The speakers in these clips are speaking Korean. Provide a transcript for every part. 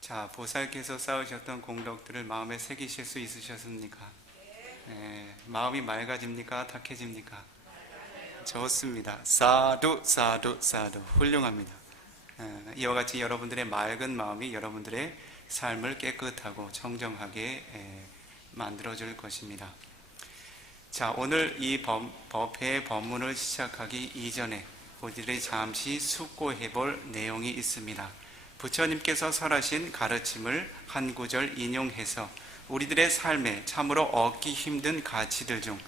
자, 보살께서 쌓으셨던 공덕들을 마음에 새기실 수 있으셨습니까? 마음이 맑아집니까? 탁해집니까? 좋습니다. 사두, 사두, 사두. 훌륭합니다. 이와 같이 여러분들의 맑은 마음이 여러분들의 삶을 깨끗하고 청정하게 만들어줄 것입니다. 자, 오늘 이 법회의 법문을 시작하기 이전에 우리들이 잠시 숙고해 볼 내용이 있습니다. 부처님께서 설하신 가르침을 한 구절 인용해서 우리들의 삶에 참으로 얻기 힘든 가치들 중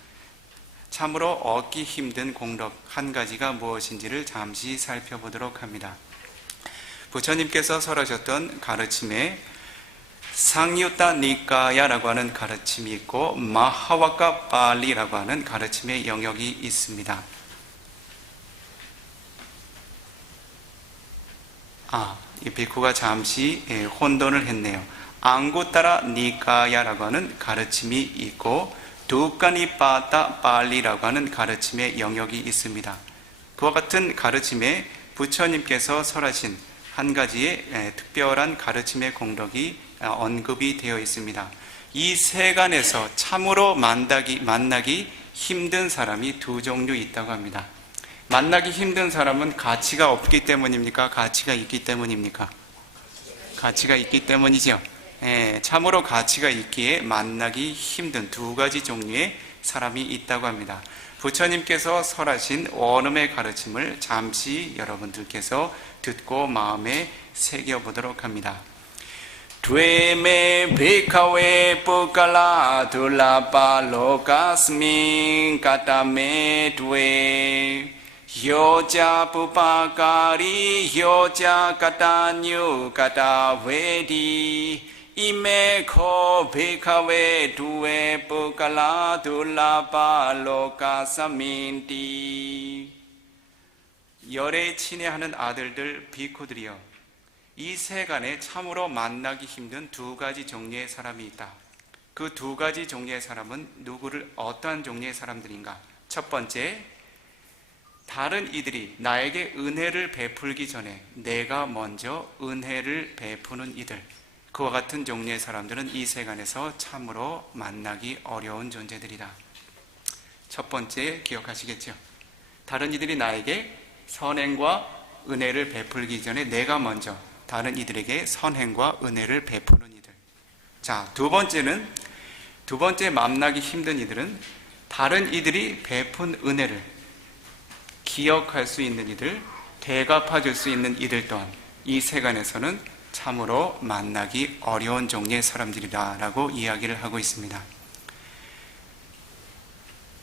참으로 얻기 힘든 공덕 한 가지가 무엇인지를 잠시 살펴보도록 합니다. 부처님께서 설하셨던 가르침에 상유타 니까야라고 하는 가르침이 있고 마하와카 팔리라고 하는 가르침의 영역이 있습니다. 이 비쿠가 잠시 혼돈을 했네요. 앙구타라 니까야라고 하는 가르침이 있고 두카니파타 팔리라고 하는 가르침의 영역이 있습니다. 그와 같은 가르침에 부처님께서 설하신 한 가지의 특별한 가르침의 공덕이 언급이 되어 있습니다. 이 세간에서 참으로 만나기 힘든 사람이 두 종류 있다고 합니다. 만나기 힘든 사람은 가치가 없기 때문입니까? 가치가 있기 때문입니까? 가치가 있기 때문이죠. 참으로 가치가 있기에 만나기 힘든 두 가지 종류의 사람이 있다고 합니다. 부처님께서 설하신 원음의 가르침을 잠시 여러분들께서 듣고 마음에 새겨보도록 합니다. 드웨메 베카웨 뿌깔라 둘라파 로카스민 까타메 드웨 효자 부파가리 효자 까타뉴 까타웨디 이메코 베카웨 두웨 뿌깔라 둘라파 로카사민티. 열에 친애하는 아들들 비쿠들이여, 이 세간에 참으로 만나기 힘든 두 가지 종류의 사람이 있다. 그 두 가지 종류의 사람은 어떠한 종류의 사람들인가? 첫 번째, 다른 이들이 나에게 은혜를 베풀기 전에 내가 먼저 은혜를 베푸는 이들, 그와 같은 종류의 사람들은 이 세간에서 참으로 만나기 어려운 존재들이다. 첫 번째 기억하시겠죠? 다른 이들이 나에게 선행과 은혜를 베풀기 전에 내가 먼저 다른 이들에게 선행과 은혜를 베푸는 이들. 자, 두 번째 만나기 힘든 이들은 다른 이들이 베푼 은혜를 기억할 수 있는 이들, 되갚아줄 수 있는 이들 또한 이 세간에서는 참으로 만나기 어려운 종류의 사람들이라고 이야기를 하고 있습니다.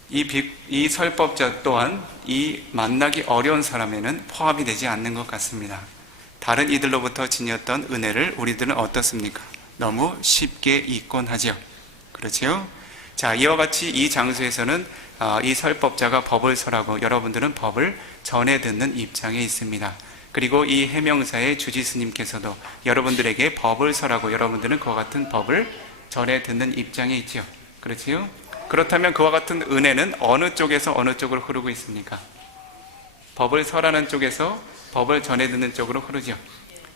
이 설법자 또한 이 만나기 어려운 사람에는 포함이 되지 않는 것 같습니다. 다른 이들로부터 지녔던 은혜를 우리들은 어떻습니까? 너무 쉽게 잊곤 하죠. 그렇지요? 자, 이와 같이 이 장소에서는 이 설법자가 법을 설하고 여러분들은 법을 전해 듣는 입장에 있습니다. 그리고 이 해명사의 주지스님께서도 여러분들에게 법을 설하고 여러분들은 그와 같은 법을 전해 듣는 입장에 있죠. 그렇지요? 그렇다면 그와 같은 은혜는 어느 쪽에서 어느 쪽으로 흐르고 있습니까? 법을 설하는 쪽에서 법을 전해 듣는 쪽으로 흐르죠.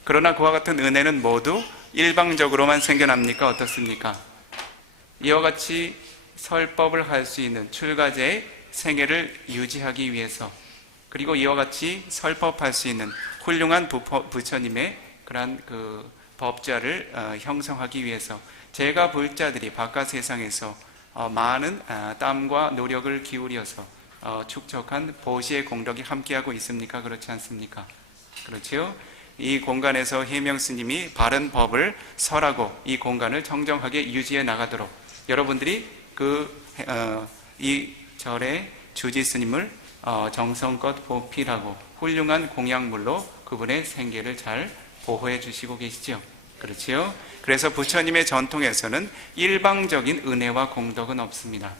그러나 그와 같은 은혜는 모두 일방적으로만 생겨납니까? 어떻습니까? 이와 같이 설법을 할 수 있는 출가자의 생애를 유지하기 위해서, 그리고 이와 같이 설법할 수 있는 훌륭한 부처님의 그러한 그 법자를 형성하기 위해서 제가 불자들이 바깥 세상에서 많은 땀과 노력을 기울여서 축적한 보시의 공덕이 함께하고 있습니까? 그렇지 않습니까? 그렇지요? 이 공간에서 해명스님이 바른 법을 설하고 이 공간을 청정하게 유지해 나가도록 여러분들이 이 절의 주지스님을 정성껏 보필하고 훌륭한 공약물로 그분의 생계를 잘 보호해 주시고 계시죠. 그렇지요? 그래서 부처님의 전통에서는 일방적인 은혜와 공덕은 없습니다.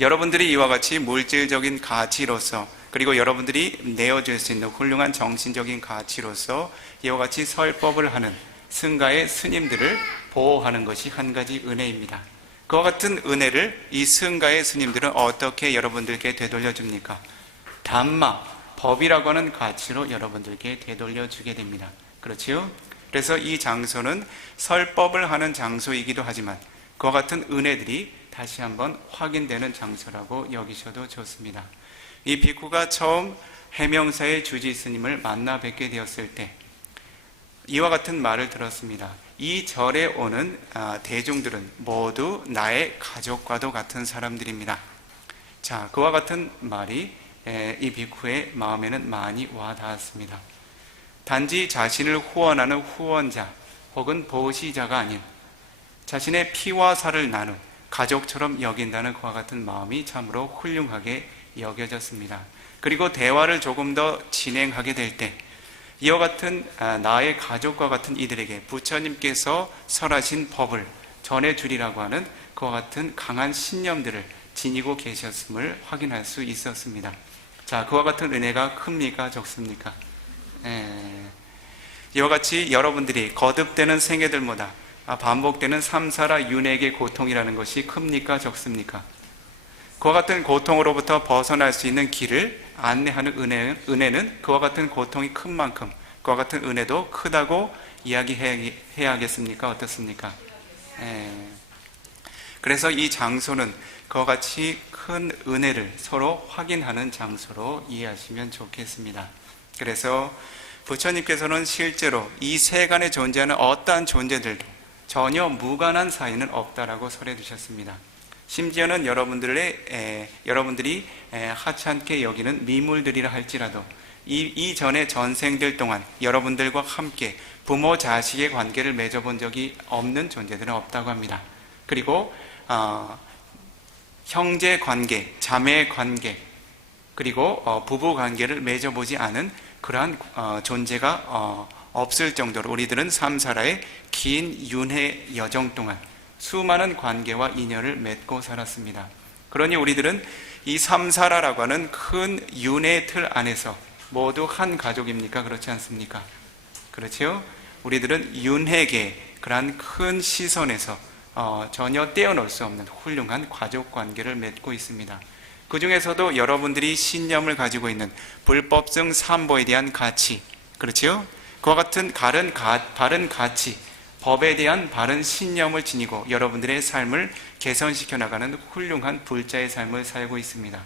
여러분들이 이와 같이 물질적인 가치로서, 그리고 여러분들이 내어줄 수 있는 훌륭한 정신적인 가치로서 이와 같이 설법을 하는 승가의 스님들을 보호하는 것이 한 가지 은혜입니다. 그와 같은 은혜를 이 승가의 스님들은 어떻게 여러분들께 되돌려줍니까? 담마, 법이라고 하는 가치로 여러분들께 되돌려주게 됩니다. 그렇지요? 그래서 이 장소는 설법을 하는 장소이기도 하지만 그와 같은 은혜들이 다시 한번 확인되는 장소라고 여기셔도 좋습니다. 이 비쿠가 처음 해명사의 주지 스님을 만나 뵙게 되었을 때 이와 같은 말을 들었습니다. 이 절에 오는 대중들은 모두 나의 가족과도 같은 사람들입니다. 자, 그와 같은 말이 이 비쿠의 마음에는 많이 와닿았습니다. 단지 자신을 후원하는 후원자 혹은 보시자가 아닌 자신의 피와 살을 나눈 가족처럼 여긴다는 그와 같은 마음이 참으로 훌륭하게 여겨졌습니다. 그리고 대화를 조금 더 진행하게 될 때 이와 같은 나의 가족과 같은 이들에게 부처님께서 설하신 법을 전해주리라고 하는 그와 같은 강한 신념들을 지니고 계셨음을 확인할 수 있었습니다. 자, 그와 같은 은혜가 큽니까? 적습니까? 이와 같이 여러분들이 거듭되는 생애들마다 반복되는 삼사라 윤회의 고통이라는 것이 큽니까? 적습니까? 그와 같은 고통으로부터 벗어날 수 있는 길을 안내하는 은혜는 그와 같은 고통이 큰 만큼 그와 같은 은혜도 크다고 이야기해야겠습니까? 어떻습니까? 그래서 이 장소는 그와 같이 큰 은혜를 서로 확인하는 장소로 이해하시면 좋겠습니다. 그래서 부처님께서는 실제로 이 세간에 존재하는 어떠한 존재들도 전혀 무관한 사이는 없다라고 설해 주셨습니다. 심지어는 여러분들이 하찮게 여기는 미물들이라 할지라도 이전의 전생들 동안 여러분들과 함께 부모 자식의 관계를 맺어본 적이 없는 존재들은 없다고 합니다. 그리고 형제 관계, 자매 관계, 그리고 부부 관계를 맺어보지 않은 그러한 존재가 없을 정도로 우리들은 삼사라의 긴 윤회 여정 동안 수많은 관계와 인연을 맺고 살았습니다. 그러니 우리들은 이 삼사라라고 하는 큰 윤회의 틀 안에서 모두 한 가족입니까? 그렇지 않습니까? 그렇죠? 우리들은 윤회계, 그러한 큰 시선에서 전혀 떼어놓을 수 없는 훌륭한 가족 관계를 맺고 있습니다. 그 중에서도 여러분들이 신념을 가지고 있는 불법성 삼보에 대한 가치, 그렇죠? 그와 같은 바른 가치, 법에 대한 바른 신념을 지니고 여러분들의 삶을 개선시켜 나가는 훌륭한 불자의 삶을 살고 있습니다.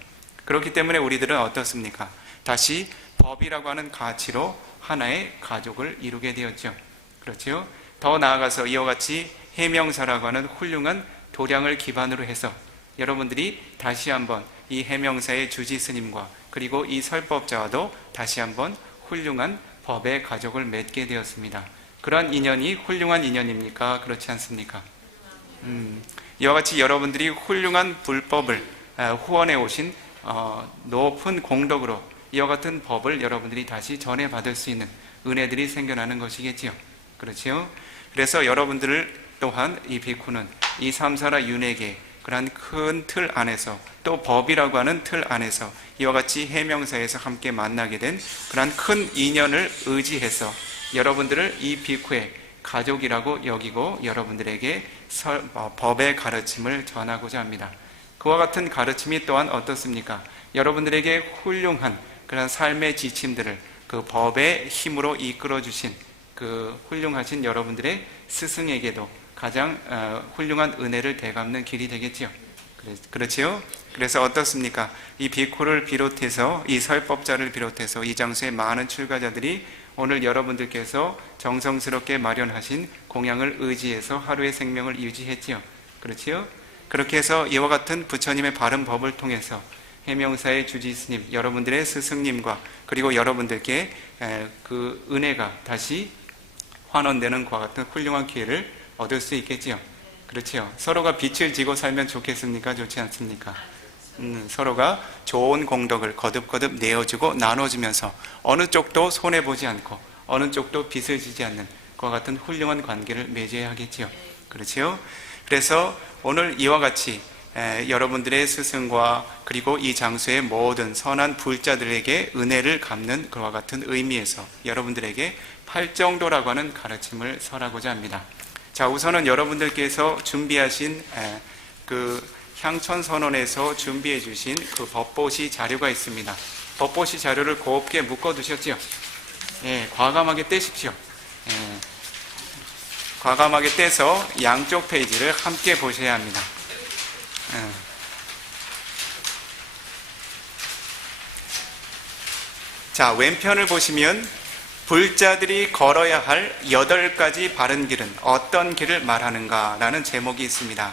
그렇기 때문에 우리들은 어떻습니까? 다시 법이라고 하는 가치로 하나의 가족을 이루게 되었죠. 그렇죠? 더 나아가서 이와 같이 해명사라고 하는 훌륭한 도량을 기반으로 해서 여러분들이 다시 한번 이 해명사의 주지 스님과 그리고 이 설법자와도 다시 한번 훌륭한 법의 가족을 맺게 되었습니다. 그러한 인연이 훌륭한 인연입니까? 그렇지 않습니까? 이와 같이 여러분들이 훌륭한 불법을 후원해 오신 높은 공덕으로 이와 같은 법을 여러분들이 다시 전해받을 수 있는 은혜들이 생겨나는 것이겠지요. 그렇지요? 그래서 여러분들 또한 이 비쿠는 이 삼사라 윤회계 그러한 큰 틀 안에서 또 법이라고 하는 틀 안에서 이와 같이 해명사에서 함께 만나게 된 그러한 큰 인연을 의지해서 여러분들을 이 비쿠의 가족이라고 여기고 여러분들에게 법의 가르침을 전하고자 합니다. 그와 같은 가르침이 또한 어떻습니까? 여러분들에게 훌륭한 그런 삶의 지침들을 그 법의 힘으로 이끌어 주신 그 훌륭하신 여러분들의 스승에게도 가장 훌륭한 은혜를 되갚는 길이 되겠지요. 그렇지요? 그래서 어떻습니까? 이 비쿠를 비롯해서 이 설법자를 비롯해서 이 장소에 많은 출가자들이 오늘 여러분들께서 정성스럽게 마련하신 공양을 의지해서 하루의 생명을 유지했지요. 그렇지요? 그렇게 해서 이와 같은 부처님의 바른 법을 통해서 해명사의 주지스님, 여러분들의 스승님과 그리고 여러분들께 그 은혜가 다시 환원되는 것과 같은 훌륭한 기회를 얻을 수 있겠지요. 그렇지요. 서로가 빛을 지고 살면 좋겠습니까? 좋지 않습니까? 서로가 좋은 공덕을 거듭거듭 내어주고 나눠주면서 어느 쪽도 손해보지 않고 어느 쪽도 빚을 지지 않는 그와 같은 훌륭한 관계를 맺어야 하겠지요. 그렇지요. 그래서 오늘 이와 같이 여러분들의 스승과 그리고 이 장소의 모든 선한 불자들에게 은혜를 갚는 그와 같은 의미에서 여러분들에게 팔정도라고 하는 가르침을 설하고자 합니다. 자, 우선은 여러분들께서 준비하신 그 향천선언에서 준비해 주신 그 법보시 자료가 있습니다. 법보시 자료를 곱게 묶어 두셨죠? 예, 과감하게 떼십시오. 예, 과감하게 떼서 양쪽 페이지를 함께 보셔야 합니다. 자, 왼편을 보시면 불자들이 걸어야 할 8가지 바른 길은 어떤 길을 말하는가 라는 제목이 있습니다.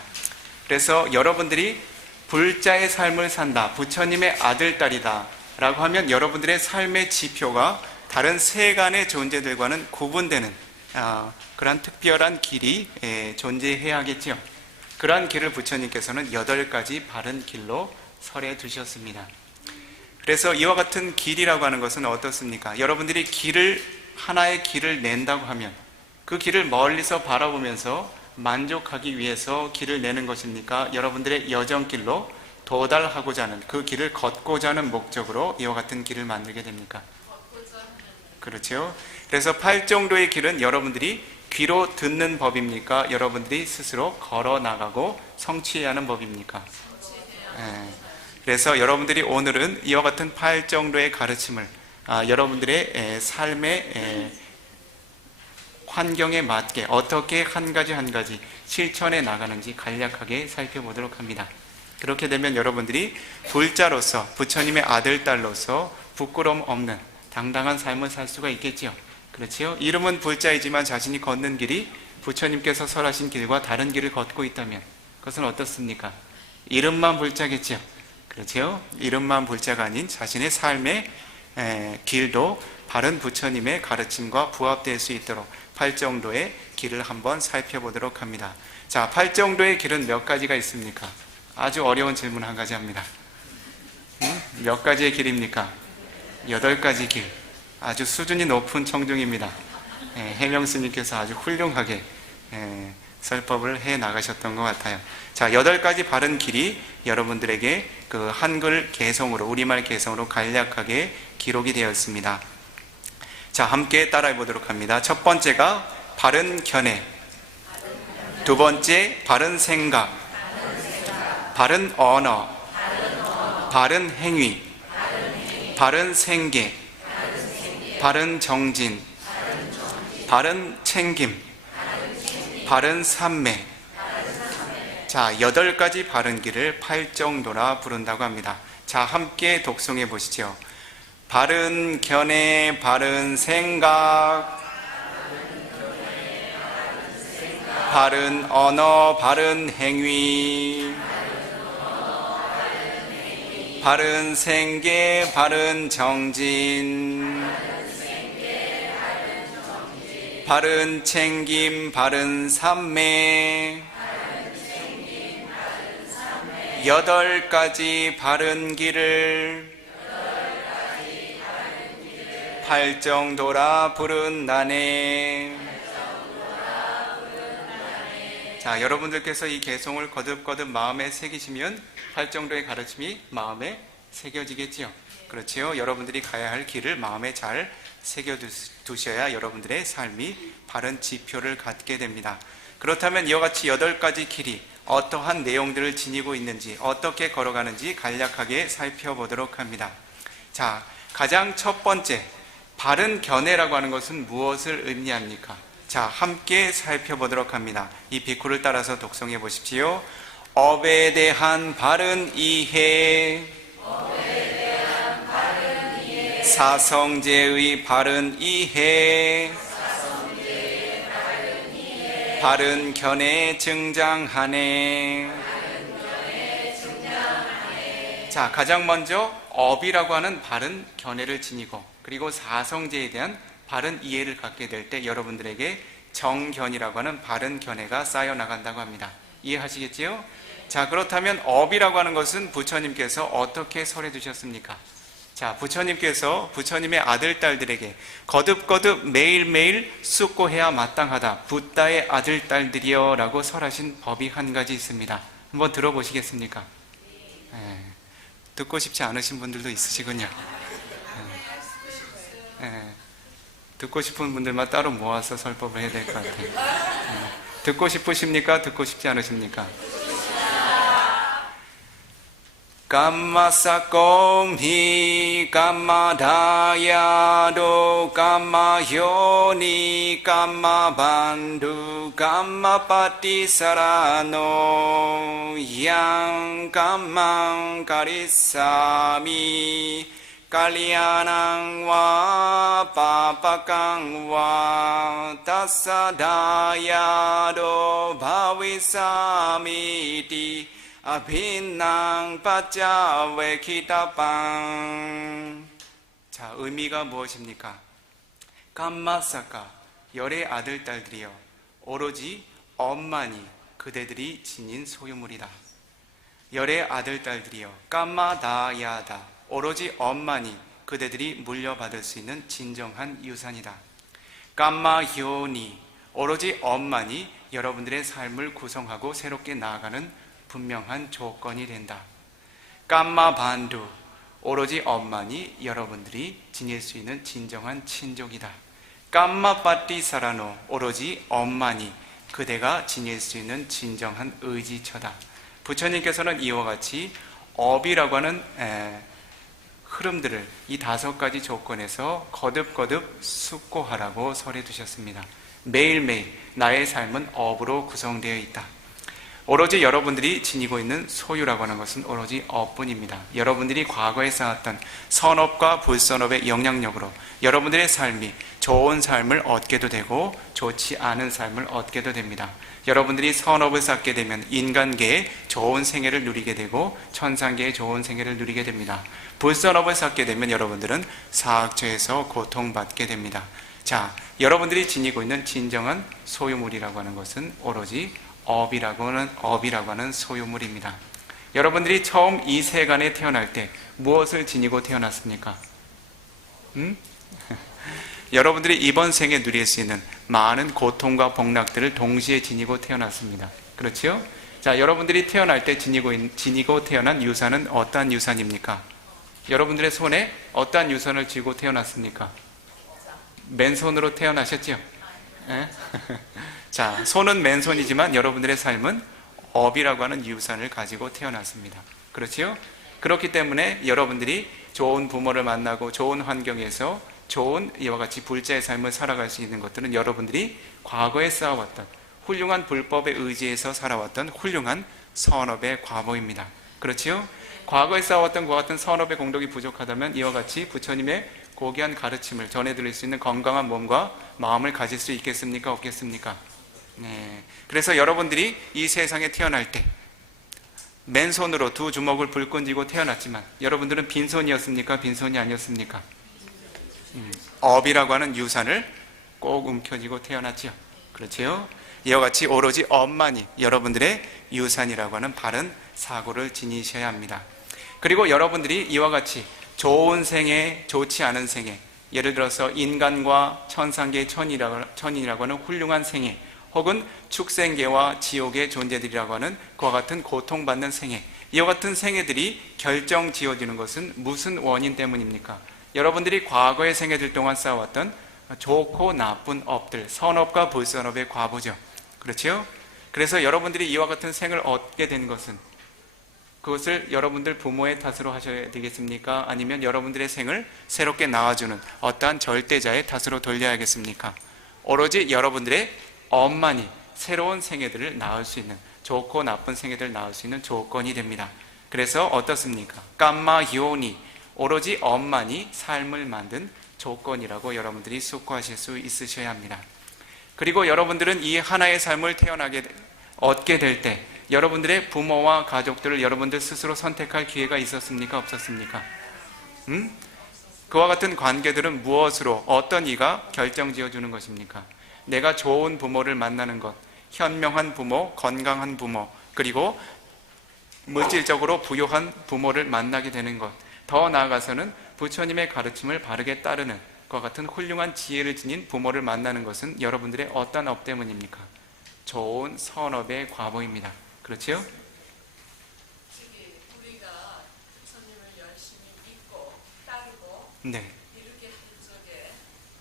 그래서 여러분들이 불자의 삶을 산다, 부처님의 아들, 딸이다 라고 하면 여러분들의 삶의 지표가 다른 세간의 존재들과는 구분되는 그러한 특별한 길이 존재해야겠죠. 그러한 길을 부처님께서는 8가지 바른 길로 설해 두셨습니다. 그래서 이와 같은 길이라고 하는 것은 어떻습니까? 여러분들이 하나의 길을 낸다고 하면 그 길을 멀리서 바라보면서 만족하기 위해서 길을 내는 것입니까? 여러분들의 여정길로 도달하고자 하는, 그 길을 걷고자 하는 목적으로 이와 같은 길을 만들게 됩니까? 그렇죠. 그래서 8정도의 길은 여러분들이 귀로 듣는 법입니까? 여러분들이 스스로 걸어 나가고 성취해야 하는 법입니까? 그래서 여러분들이 오늘은 이와 같은 8정도의 가르침을 여러분들의 삶의 환경에 맞게 어떻게 한 가지 한 가지 실천해 나가는지 간략하게 살펴보도록 합니다. 그렇게 되면 여러분들이 불자로서, 부처님의 아들, 딸로서 부끄러움 없는 당당한 삶을 살 수가 있겠지요. 그렇지요? 이름은 불자이지만 자신이 걷는 길이 부처님께서 설하신 길과 다른 길을 걷고 있다면 그것은 어떻습니까? 이름만 불자겠지요. 그렇죠? 이름만 불자가 아닌 자신의 삶의 길도 바른 부처님의 가르침과 부합될 수 있도록 8정도의 길을 한번 살펴보도록 합니다. 자, 8정도의 길은 몇 가지가 있습니까? 아주 어려운 질문 한 가지 합니다. 몇 가지의 길입니까? 8가지 길. 아주 수준이 높은 청중입니다. 해명 스님께서 아주 훌륭하게 설법을 해 나가셨던 것 같아요. 자, 8가지 바른 길이 여러분들에게 그 한글 개성으로, 우리말 개성으로 간략하게 기록이 되어 있습니다. 자, 함께 따라해 보도록 합니다. 첫 번째가 바른 견해, 두 번째 바른 생각, 바른 언어, 바른 행위, 바른 생계, 바른 정진, 바른 챙김, 바른 삼매. 자, 8가지 바른 길을 8정도라 부른다고 합니다. 자, 함께 독송해 보시죠. 바른 견해, 바른 생각, 바른 언어, 바른 행위, 바른 생계, 바른 정진, 바른 챙김, 바른 삼매. 8가지 바른 길을 8정도라 부른다네. 자, 여러분들께서 이 개송을 거듭거듭 마음에 새기시면 8정도의 가르침이 마음에 새겨지겠지요. 그렇지요. 여러분들이 가야 할 길을 마음에 잘 새겨두셔야 여러분들의 삶이 바른 지표를 갖게 됩니다. 그렇다면 이와 같이 8가지 길이 어떠한 내용들을 지니고 있는지, 어떻게 걸어가는지 간략하게 살펴보도록 합니다. 자, 가장 첫 번째, 바른 견해라고 하는 것은 무엇을 의미합니까? 자, 함께 살펴보도록 합니다. 이 비쿠를 따라서 독송해 보십시오. 업에 대한 바른 이해, 사성제의 바른 이해, 바른 견해 증장하네. 자, 가장 먼저 업이라고 하는 바른 견해를 지니고, 그리고 사성제에 대한 바른 이해를 갖게 될 때 여러분들에게 정견이라고 하는 바른 견해가 쌓여 나간다고 합니다. 이해하시겠지요? 자, 그렇다면 업이라고 하는 것은 부처님께서 어떻게 설해 두셨습니까? 자, 부처님께서 부처님의 아들, 딸들에게 거듭거듭 매일매일 숙고해야 마땅하다. 붓다의 아들, 딸들이여 라고 설하신 법이 한 가지 있습니다. 한번 들어보시겠습니까? 듣고 싶지 않으신 분들도 있으시군요. 듣고 싶은 분들만 따로 모아서 설법을 해야 될 것 같아요. 듣고 싶으십니까? 듣고 싶지 않으십니까? 감마사꼼히 감마다야도 감마효니 감마반두 감마파티사라노 양감망가리사미 kalyanang papakang tasadayado bhavisamiti abhinang paccavekitapang. 자, 의미가 무엇입니까? 감마사카, 열의 아들, 딸들이여, 오로지 엄만이 그대들이 지닌 소유물이다. 열의 아들, 딸들이여, 감마다야다, 오로지 엄만이 그대들이 물려받을 수 있는 진정한 유산이다. 감마효니, 오로지 엄만이 여러분들의 삶을 구성하고 새롭게 나아가는 분명한 조건이 된다. 감마반두, 오로지 엄만이 여러분들이 지닐 수 있는 진정한 친족이다. 감마파티사라노, 오로지 엄만이 그대가 지닐 수 있는 진정한 의지처다. 부처님께서는 이와 같이 업이라고 하는 흐름들을 이 5가지 조건에서 거듭거듭 숙고하라고 설해 두셨습니다. 매일매일 나의 삶은 업으로 구성되어 있다. 오로지 여러분들이 지니고 있는 소유라고 하는 것은 오로지 업뿐입니다. 여러분들이 과거에 쌓았던 선업과 불선업의 영향력으로 여러분들의 삶이 좋은 삶을 얻게도 되고 좋지 않은 삶을 얻게도 됩니다. 여러분들이 선업을 쌓게 되면 인간계의 좋은 생애를 누리게 되고 천상계의 좋은 생애를 누리게 됩니다. 불선업을 쌓게 되면 여러분들은 사악처에서 고통받게 됩니다. 자, 여러분들이 지니고 있는 진정한 소유물이라고 하는 것은 오로지 업이라고 하는 소유물입니다. 여러분들이 처음 이 세간에 태어날 때 무엇을 지니고 태어났습니까? 여러분들이 이번 생에 누릴 수 있는 많은 고통과 복락들을 동시에 지니고 태어났습니다. 그렇죠? 자, 여러분들이 태어날 때 지니고 태어난 유산은 어떠한 유산입니까? 여러분들의 손에 어떠한 유산을 쥐고 태어났습니까? 맨손으로 태어나셨죠? 네? 자, 손은 맨손이지만 여러분들의 삶은 업이라고 하는 유산을 가지고 태어났습니다. 그렇죠? 그렇기 때문에 여러분들이 좋은 부모를 만나고 좋은 환경에서 좋은 이와 같이 불자의 삶을 살아갈 수 있는 것들은 여러분들이 과거에 쌓아왔던 훌륭한 불법에 의지해서 살아왔던 훌륭한 선업의 과보입니다. 그렇지요? 과거에 쌓아왔던 그와 같은 선업의 공덕이 부족하다면 이와 같이 부처님의 고귀한 가르침을 전해드릴 수 있는 건강한 몸과 마음을 가질 수 있겠습니까? 없겠습니까? 네. 그래서 여러분들이 이 세상에 태어날 때 맨손으로 두 주먹을 불끈 쥐고 태어났지만 여러분들은 빈손이었습니까? 빈손이 아니었습니까? 업이라고 하는 유산을 꼭 움켜쥐고 태어났지요. 그렇지요? 이와 같이 오로지 업만이 여러분들의 유산이라고 하는 바른 사고를 지니셔야 합니다. 그리고 여러분들이 이와 같이 좋은 생애, 좋지 않은 생애, 예를 들어서 인간과 천상계 천인이라고 하는 훌륭한 생애, 혹은 축생계와 지옥의 존재들이라고 하는 그와 같은 고통받는 생애, 이와 같은 생애들이 결정 지어지는 것은 무슨 원인 때문입니까? 여러분들이 과거의 생애들 동안 쌓아왔던 좋고 나쁜 업들, 선업과 불선업의 과보죠. 그렇죠? 그래서 여러분들이 이와 같은 생을 얻게 된 것은 그것을 여러분들 부모의 탓으로 하셔야 되겠습니까? 아니면 여러분들의 생을 새롭게 낳아주는 어떠한 절대자의 탓으로 돌려야겠습니까? 오로지 여러분들의 업만이 새로운 생애들을 낳을 수 있는, 좋고 나쁜 생애들을 낳을 수 있는 조건이 됩니다. 그래서 어떻습니까? 감마효니, 오로지 업만이 삶을 만든 조건이라고 여러분들이 숙고하실 수 있으셔야 합니다. 그리고 여러분들은 이 하나의 삶을 얻게 될 때 여러분들의 부모와 가족들을 여러분들 스스로 선택할 기회가 있었습니까? 없었습니까? 그와 같은 관계들은 무엇으로, 어떤 이가 결정지어주는 것입니까? 내가 좋은 부모를 만나는 것, 현명한 부모, 건강한 부모, 그리고 물질적으로 부유한 부모를 만나게 되는 것, 더 나아가서는 부처님의 가르침을 바르게 따르는 그와 같은 훌륭한 지혜를 지닌 부모를 만나는 것은 여러분들의 어떤 업 때문입니까? 좋은 선업의 과보입니다. 그렇죠? 우리가 부처님을 열심히 믿고 따르고 네. 이렇게 할 적에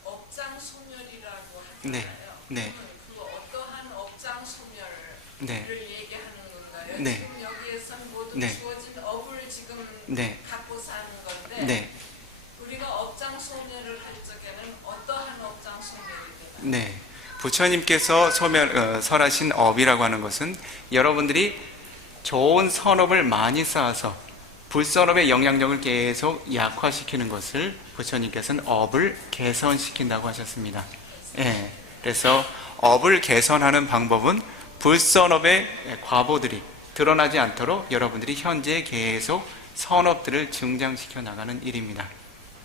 업장소멸이라고 하잖아요. 네. 그 어떠한 업장소멸을 네. 얘기하는 건가요? 네. 지금 여기에선 모든 네. 주어진 업을 지금 네. 갖고 사는 건데 네. 우리가 업장 소멸을 할 적에는 어떠한 업장 소멸이 되나요? 네. 부처님께서 설하신 업이라고 하는 것은 여러분들이 좋은 선업을 많이 쌓아서 불선업의 영향력을 계속 약화시키는 것을 부처님께서는 업을 개선시킨다고 하셨습니다. 예. 그래서 업을 개선하는 방법은 불선업의 과보들이 드러나지 않도록 여러분들이 현재 계속 선업들을 증장시켜 나가는 일입니다.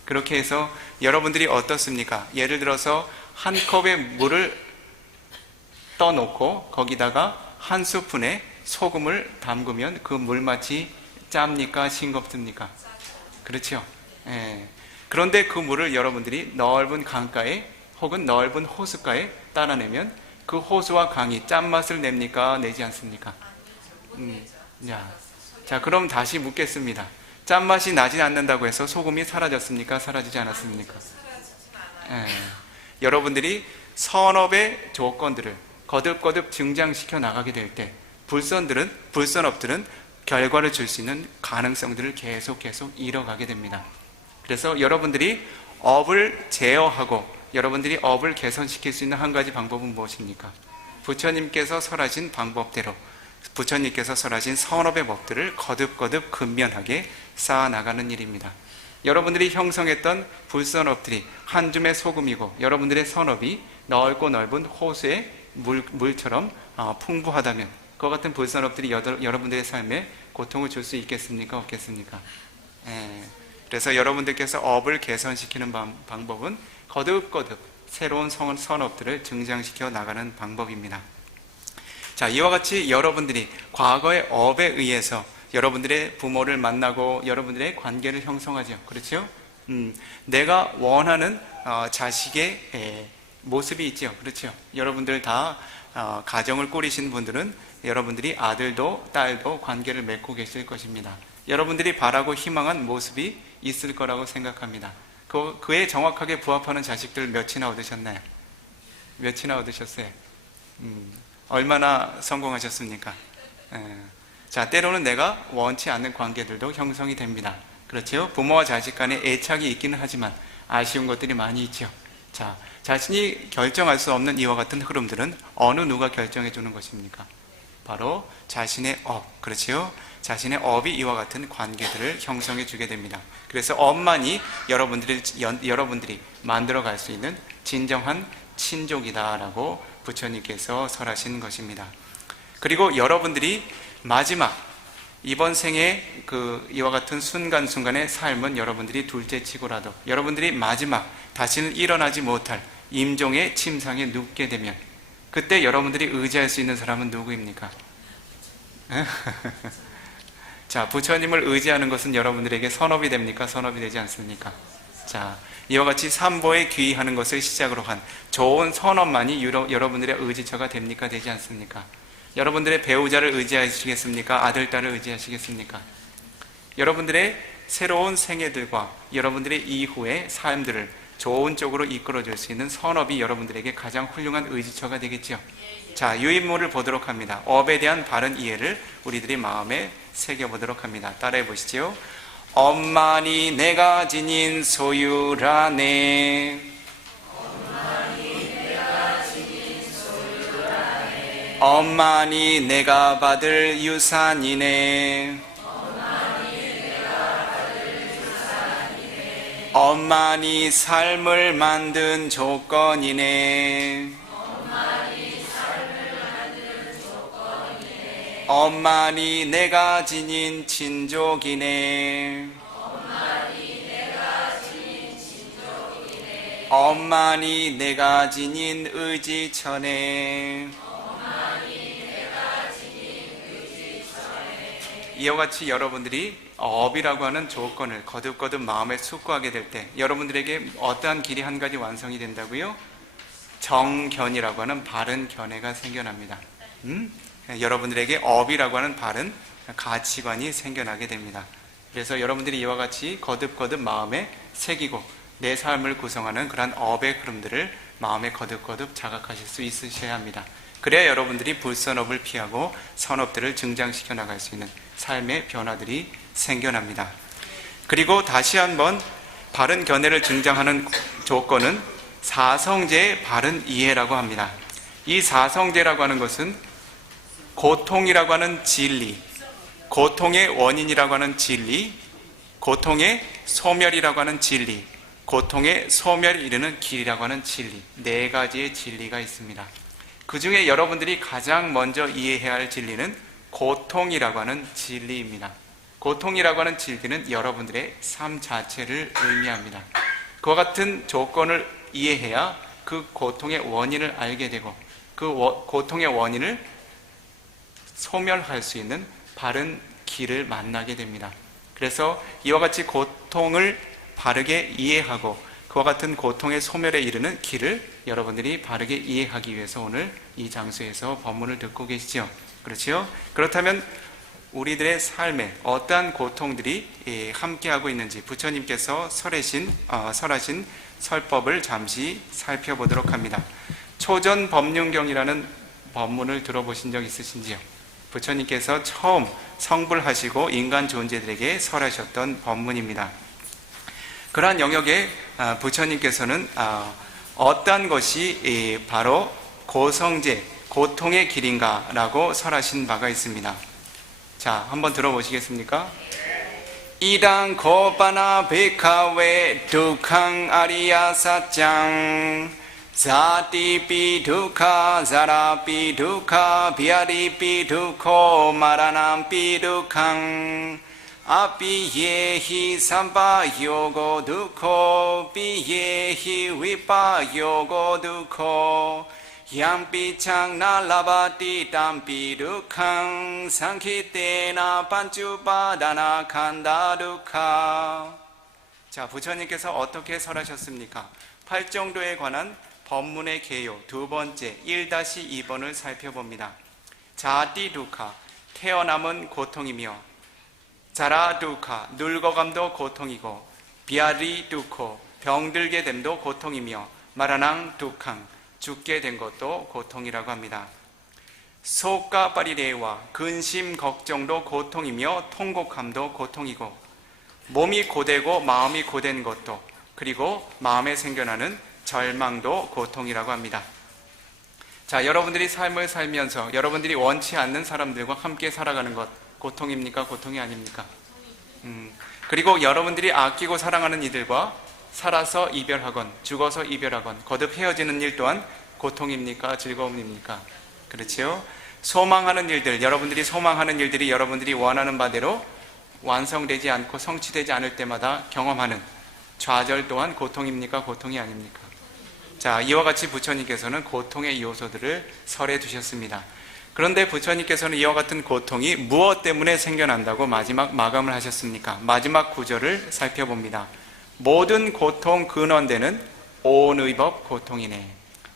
그렇게 해서 여러분들이 어떻습니까? 예를 들어서 한 컵의 물을 떠놓고 거기다가 한 스푼의 소금을 담그면 그 물맛이 짭니까? 싱겁습니까? 그렇죠. 예. 그런데 그 물을 여러분들이 넓은 강가에 혹은 넓은 호숫가에 따라내면 그 호수와 강이 짠맛을 냅니까? 내지 않습니까? 자, 그럼 다시 묻겠습니다. 짠맛이 나지 않는다고 해서 소금이 사라졌습니까? 사라지지 않았습니까? 예. 여러분들이 선업의 조건들을 거듭거듭 증장시켜 나가게 될 때 불선업들은 결과를 줄 수 있는 가능성들을 계속 잃어가게 됩니다. 그래서 여러분들이 업을 제어하고 여러분들이 업을 개선시킬 수 있는 한 가지 방법은 무엇입니까? 부처님께서 설하신 방법대로 부처님께서 설하신 선업의 법들을 거듭거듭 근면하게 쌓아나가는 일입니다. 여러분들이 형성했던 불선업들이 한 줌의 소금이고 여러분들의 선업이 넓고 넓은 호수의 물처럼 풍부하다면 그와 같은 불선업들이 여러분들의 삶에 고통을 줄 수 있겠습니까? 없겠습니까? 그래서 여러분들께서 업을 개선시키는 방법은 거듭거듭 새로운 선업들을 증장시켜 나가는 방법입니다. 자, 이와 같이 여러분들이 과거의 업에 의해서 여러분들의 부모를 만나고 여러분들의 관계를 형성하죠. 그렇죠? 내가 원하는 자식의 모습이 있죠. 그렇죠? 여러분들 다 가정을 꾸리신 분들은 여러분들이 아들도 딸도 관계를 맺고 계실 것입니다. 여러분들이 바라고 희망한 모습이 있을 거라고 생각합니다. 그에 정확하게 부합하는 자식들 몇이나 얻으셨나요? 몇이나 얻으셨어요? 얼마나 성공하셨습니까? 자, 때로는 내가 원치 않는 관계들도 형성이 됩니다. 그렇죠? 부모와 자식 간에 애착이 있기는 하지만 아쉬운 것들이 많이 있죠. 자, 자신이 결정할 수 없는 이와 같은 흐름들은 어느 누가 결정해 주는 것입니까? 바로 자신의 업, 그렇죠? 자신의 업이 이와 같은 관계들을 형성해 주게 됩니다. 그래서 업만이 여러분들이 만들어갈 수 있는 진정한 친족이다라고 부처님께서 설하신 것입니다. 그리고 여러분들이 마지막 이번 생에 이와 같은 순간순간의 삶은 여러분들이 둘째치고라도 여러분들이 마지막 다시는 일어나지 못할 임종의 침상에 눕게 되면 그때 여러분들이 의지할 수 있는 사람은 누구입니까? 자, 부처님을 의지하는 것은 여러분들에게 선업이 됩니까? 선업이 되지 않습니까? 자, 이와 같이 삼보에 귀의하는 것을 시작으로 한 좋은 선업만이 여러분들의 의지처가 됩니까? 되지 않습니까? 여러분들의 배우자를 의지하시겠습니까? 아들, 딸을 의지하시겠습니까? 여러분들의 새로운 생애들과 여러분들의 이후의 삶들을 좋은 쪽으로 이끌어줄 수 있는 선업이 여러분들에게 가장 훌륭한 의지처가 되겠죠. 자, 유인물을 보도록 합니다. 업에 대한 바른 이해를 우리들이 마음에 새겨보도록 합니다. 따라해 보시죠. 업만이 내가 지닌 소유라네. 업만이 내가 받을 유산이네. 업만이 삶을 만든 조건이네. 엄만이 내가 지닌 친족이네. 엄만이 내가 지닌 의지처네. 이와 같이 여러분들이 업이라고 하는 조건을 거듭거듭 마음에 숙고하게 될 때 여러분들에게 어떠한 길이 한 가지 완성이 된다고요? 정견이라고 하는 바른 견해가 생겨납니다. 여러분들에게 업이라고 하는 바른 가치관이 생겨나게 됩니다. 그래서 여러분들이 이와 같이 거듭거듭 마음에 새기고 내 삶을 구성하는 그러한 업의 흐름들을 마음에 거듭거듭 자각하실 수 있으셔야 합니다. 그래야 여러분들이 불선업을 피하고 선업들을 증장시켜 나갈 수 있는 삶의 변화들이 생겨납니다. 그리고 다시 한번 바른 견해를 증정하는 조건은 사성제의 바른 이해라고 합니다. 이 사성제라고 하는 것은 고통이라고 하는 진리, 고통의 원인이라고 하는 진리, 고통의 소멸이라고 하는 진리, 고통의 소멸을 이루는 길이라고 하는 진리, 네 가지의 진리가 있습니다. 그 중에 여러분들이 가장 먼저 이해해야 할 진리는 고통이라고 하는 진리입니다. 고통이라고 하는 진리는 여러분들의 삶 자체를 의미합니다. 그와 같은 조건을 이해해야 그 고통의 원인을 알게 되고 그 고통의 원인을 소멸할 수 있는 바른 길을 만나게 됩니다. 그래서 이와 같이 고통을 바르게 이해하고 그와 같은 고통의 소멸에 이르는 길을 여러분들이 바르게 이해하기 위해서 오늘 이 장소에서 본문을 듣고 계시죠. 그렇지요? 그렇다면 우리들의 삶에 어떠한 고통들이 함께하고 있는지 부처님께서 설하신 설법을 잠시 살펴보도록 합니다. 초전 법륜경이라는 법문을 들어보신 적 있으신지요? 부처님께서 처음 성불하시고 인간 존재들에게 설하셨던 법문입니다. 그러한 영역에 부처님께서는 어떠한 것이 바로 고성제, 고통의 길인가라고 설하신 바가 있습니다. 자, 한번 들어보시겠습니까? 이당 고바나 베카웨 두캉 아리야 사짱 자티피 두카 자라피 두카 비아리피 두코 마라남피 두캉 아피예히 삼바요고 두코 비예히 위파요고 두코 양피창 날라바티 담피 두캉 상키테나 반주바다나 칸다 두카. 자, 부처님께서 어떻게 설하셨습니까? 8정도에 관한 법문의 개요 두 번째 1-2번을 살펴봅니다. 자띠 두카, 태어남은 고통이며 자라 두카, 늙어감도 고통이고 비아리 두코, 병들게 됨도 고통이며 마라낭 두캉, 죽게 된 것도 고통이라고 합니다. 소가 빠리레와 근심 걱정도 고통이며 통곡함도 고통이고 몸이 고되고 마음이 고된 것도 그리고 마음에 생겨나는 절망도 고통이라고 합니다. 자, 여러분들이 삶을 살면서 여러분들이 원치 않는 사람들과 함께 살아가는 것 고통입니까? 고통이 아닙니까? 그리고 여러분들이 아끼고 사랑하는 이들과 살아서 이별하건 죽어서 이별하건 거듭 헤어지는 일 또한 고통입니까? 즐거움입니까? 그렇지요? 소망하는 일들, 여러분들이 소망하는 일들이 여러분들이 원하는 바대로 완성되지 않고 성취되지 않을 때마다 경험하는 좌절 또한 고통입니까? 고통이 아닙니까? 자, 이와 같이 부처님께서는 고통의 요소들을 설해 두셨습니다. 그런데 부처님께서는 이와 같은 고통이 무엇 때문에 생겨난다고 마지막 마감을 하셨습니까? 마지막 구절을 살펴봅니다. 모든 고통 근원되는 오온의 법 고통이네.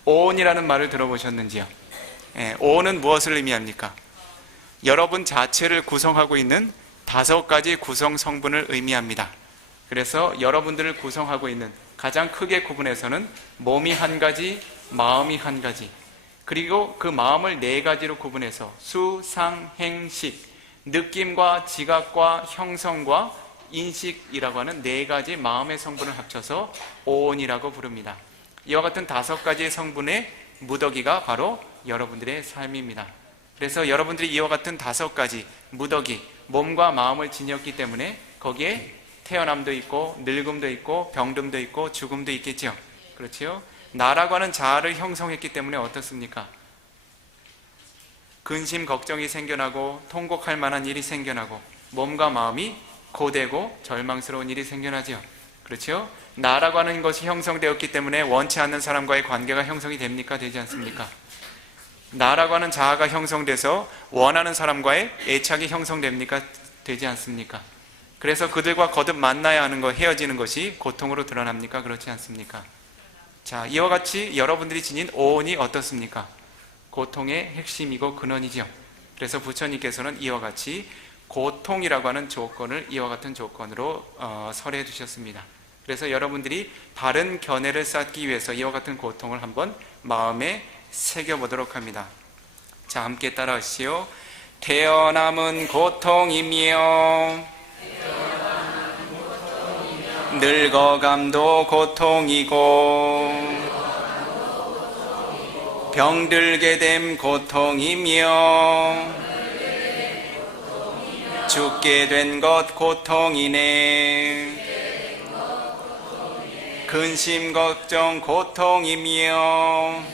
오온이라는 말을 들어보셨는지요? 오온은 무엇을 의미합니까? 여러분 자체를 구성하고 있는 5가지 구성 성분을 의미합니다. 그래서 여러분들을 구성하고 있는 가장 크게 구분해서는 몸이 한 가지, 마음이 한 가지, 그리고 그 마음을 4가지로 구분해서 수, 상, 행, 식, 느낌과 지각과 형성과 인식이라고 하는 4가지 마음의 성분을 합쳐서 오온이라고 부릅니다. 이와 같은 5가지의 성분의 무더기가 바로 여러분들의 삶입니다. 그래서 여러분들이 이와 같은 5가지 무더기, 몸과 마음을 지녔기 때문에 거기에 태어남도 있고 늙음도 있고 병듦도 있고 죽음도 있겠죠. 그렇지요? 나라고 하는 자아를 형성했기 때문에 어떻습니까? 근심 걱정이 생겨나고 통곡할 만한 일이 생겨나고 몸과 마음이 고되고 절망스러운 일이 생겨나죠. 그렇죠? 나라고 하는 것이 형성되었기 때문에 원치 않는 사람과의 관계가 형성이 됩니까? 되지 않습니까? 나라고 하는 자아가 형성돼서 원하는 사람과의 애착이 형성됩니까? 되지 않습니까? 그래서 그들과 거듭 만나야 하는 것, 헤어지는 것이 고통으로 드러납니까? 그렇지 않습니까? 자, 이와 같이 여러분들이 지닌 오온이 어떻습니까? 고통의 핵심이고 근원이죠. 그래서 부처님께서는 이와 같이 고통이라고 하는 조건을 이와 같은 조건으로 설해 두셨습니다. 그래서 여러분들이 바른 견해를 쌓기 위해서 이와 같은 고통을 한번 마음에 새겨보도록 합니다. 자, 함께 따라하시오. 태어남은 고통이며 늙어감도 고통이고 병들게 됨 고통이며 죽게 된 것 고통이네. 근심 걱정 고통이며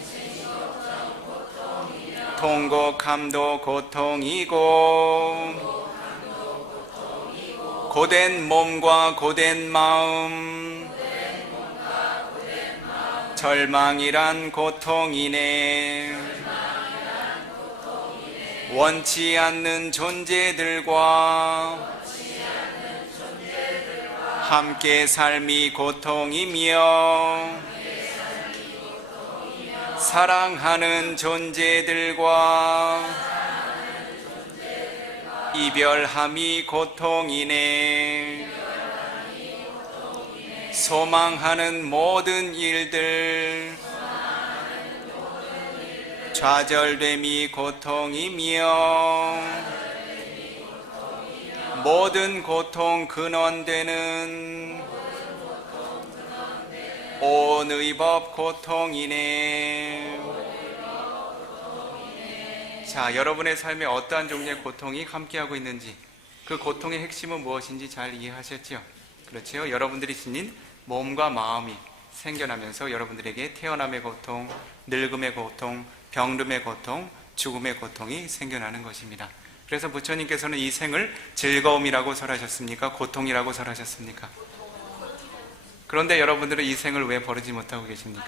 통곡함도 고통이고 고된 몸과 고된 마음 절망이란 고통이네. 원치 않는 존재들과 함께 삶이 고통이며 사랑하는 존재들과 이별함이 고통이네. 소망하는 모든 일들 좌절됨이 고통이며 모든 고통 근원되는 온의 법 고통이네. 자, 여러분의 삶에 어떠한 종류의 고통이 함께하고 있는지, 그 고통의 핵심은 무엇인지 잘 이해하셨죠? 그렇죠? 여러분들이 지닌 몸과 마음이 생겨나면서 여러분들에게 태어남의 고통, 늙음의 고통, 병듦의 고통, 죽음의 고통이 생겨나는 것입니다. 그래서 부처님께서는 이 생을 즐거움이라고 설하셨습니까? 고통이라고 설하셨습니까? 그런데 여러분들은 이 생을 왜 버리지 못하고 계십니까?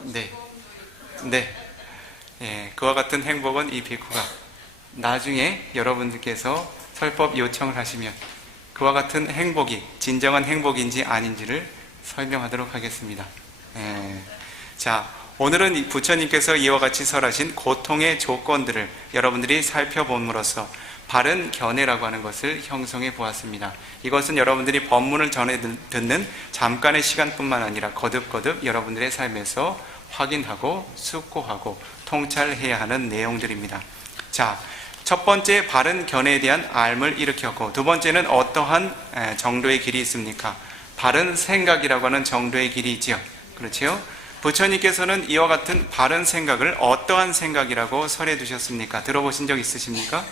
네. 네. 예, 그와 같은 행복은 이 비쿠가 나중에 여러분들께서 설법 요청을 하시면 그와 같은 행복이 진정한 행복인지 아닌지를 설명하도록 하겠습니다. 예. 자, 오늘은 이 부처님께서 이와 같이 설하신 고통의 조건들을 여러분들이 살펴봄으로써 바른 견해라고 하는 것을 형성해 보았습니다. 이것은 여러분들이 법문을 전해 듣는 잠깐의 시간뿐만 아니라 거듭거듭 여러분들의 삶에서 확인하고 숙고하고 통찰해야 하는 내용들입니다. 자, 첫 번째 바른 견해에 대한 알을 일으켰고, 두 번째는 어떠한 정도의 길이 있습니까? 바른 생각이라고 하는 정도의 길이 있지요. 그렇지요? 부처님께서는 이와 같은 바른 생각을 어떠한 생각이라고 설해 두셨습니까? 들어보신 적 있으십니까?